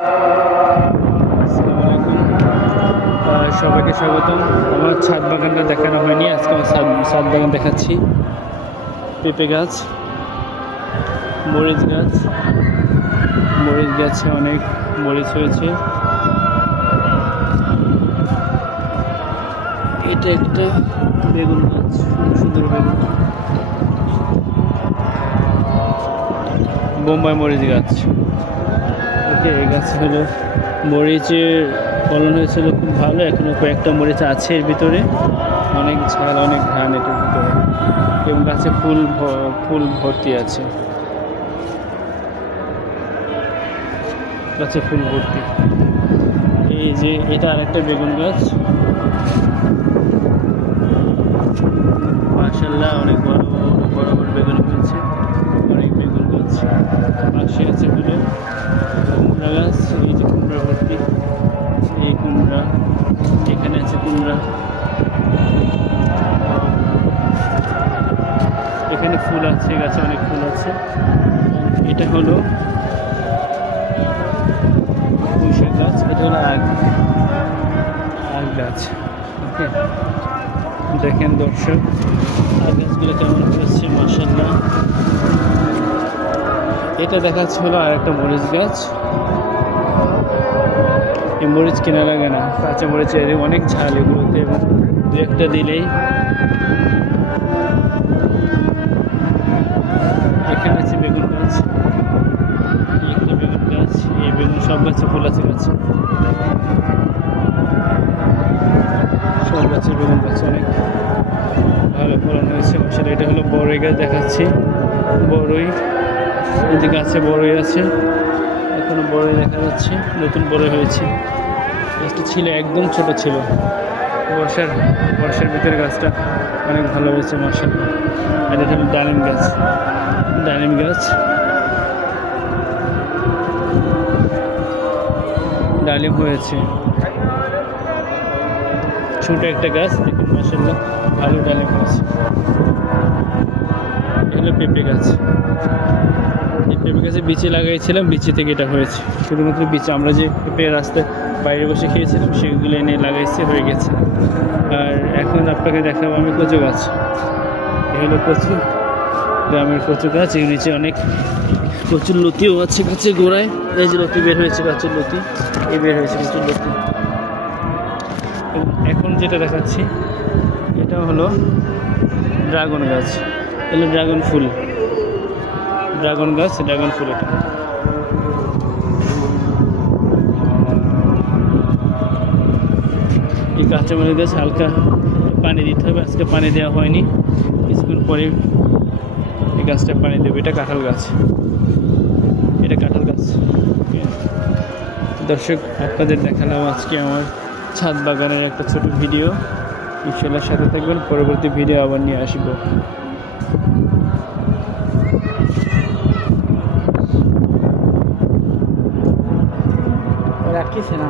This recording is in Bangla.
আসসালামু আলাইকুম, সবাইকে স্বাগতম। আমার ছাদ বাগানটা দেখানো হয়নি, আজকে আমার ছাদ বাগান দেখাচ্ছি। পেঁপে গাছ, মরিচ গাছে অনেক মরিচ হয়েছে। এটা একটা বেগুন গাছ, সুন্দর বেগুন। বোম্বাই মরিচ গাছ। ওকে, এই গাছ হলো মরিচের ফলন হয়েছিল খুব ভালো। এখনো কয়েকটা মরিচ আছে এর ভিতরে, অনেক ঝাল, অনেক ঘ্রাণ এটার ভিতরে, এবং গাছে ফুল ভর্তি আছে, গাছে ফুল ভর্তি। এই যে এটা আরেকটা বেগুন গাছ, মাশাআল্লাহ অনেক বড় বড় বেগুন হয়েছে, অনেক বেগুন গাছ। পাশে আছে হলো কুমড়া গাছ, এই যে কুমড়া ভর্তি, এই কুমড়া, এখানে আছে কুমড়া, এখানে ফুল আছে, গাছে অনেক ফুল আছে। এটা হলো পুঁইশাক গাছ, এটা হলো আখ গাছ। ওকে, দেখেন দর্শক আখ গাছগুলো কেমন হয়েছে, মাশাআল্লাহ। এটা দেখাচ্ছে হলো আর একটা মরিচ গাছ। এই মরিচ কেনা লাগে না, কাঁচা মরিচের অনেক ঝাল এগুলোতে, এবং দু একটা দিলেই। এখানে আছে বেগুন গাছ, একটা বেগুন গাছ, এই বেগুন সব গাছে ফুল আছে, গাছে সব গাছে বেগুন গাছ অনেক ভালো ফলন হয়েছে। সেটা এটা হলো বড়ই গাছ দেখাচ্ছি, বড়ই, এই যে গাছে বড়ই আছে, এখনো বড়ই দেখা যাচ্ছে, নতুন বড়ই হয়েছে। গাছটা ছিল একদম ছোট ছিল, বর্ষার ভিতরে গাছটা অনেক ভালো হয়েছে, মাশাআল্লাহ। আর এটা হলো ডালিম গাছ, ডালিম হয়েছে, ছোট একটা গাছ, দেখুন মাশাআল্লাহ ভালো ডালিম হয়েছে। এগুলো পেঁপে গাছ, এই পেঁপে গাছে বিচি লাগাইছিলাম, বিচি থেকে এটা হয়েছে, শুধুমাত্র বিচি। আমরা যে পেঁপে রাস্তায় বাইরে বসে খেয়েছিলাম সেগুলো এনে লাগাইছে, হয়ে গেছে। আর এখন আপনাকে দেখাবো আমি কচু গাছ। এই হলো কচু, গ্রামের কচু গাছ। এর নিচে অনেক কচুর লতিও আছে গাছের গোড়ায়, এই যে লতি বের হয়েছে, গাছের লতি এই বের হয়েছে, কচুর লতি। এখন যেটা দেখাচ্ছি এটা হলো ড্রাগন গাছ, এগুলো ড্রাগন ফুল, ড্রাগন গাছ, ড্রাগন ফুল। এটা এই কাঁচা মরিচ গাছ, হালকা পানি দিতে হবে, আজকে পানি দেওয়া হয়নি, কিছুক্ষণ পরে এই গাছটা পানি দেবে। এটা কাঁঠাল গাছ, এটা কাঁঠাল গাছ। দর্শক, আপনাদের দেখালাম আজকে আমার ছাদ বাগানের একটা ছোট ভিডিও। ইনশাআল্লাহ সাথে থাকবেন, পরবর্তী ভিডিও আবার নিয়ে আসবো। রাখিস না।